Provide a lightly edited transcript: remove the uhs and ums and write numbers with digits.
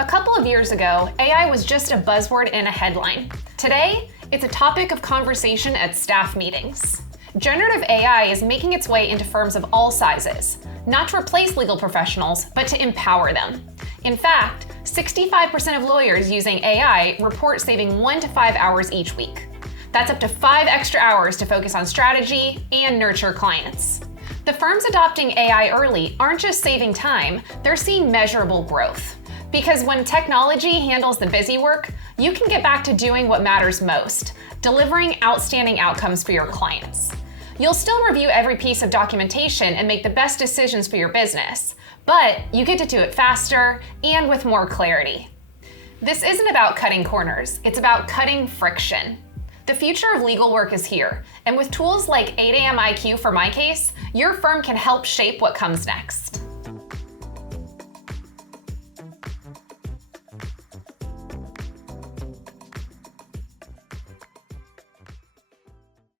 A couple of years ago, AI was just a buzzword in a headline. Today, it's a topic of conversation at staff meetings. Generative AI is making its way into firms of all sizes, not to replace legal professionals, but to empower them. In fact, 65% of lawyers using AI report saving 1 to 5 hours each week. That's up to 5 extra hours to focus on strategy and nurture clients. The firms adopting AI early aren't just saving time, they're seeing measurable growth. Because when technology handles the busy work, you can get back to doing what matters most, delivering outstanding outcomes for your clients. You'll still review every piece of documentation and make the best decisions for your business, but you get to do it faster and with more clarity. This isn't about cutting corners, it's about cutting friction. The future of legal work is here, and with tools like 8 AM IQ for MyCase, your firm can help shape what comes next.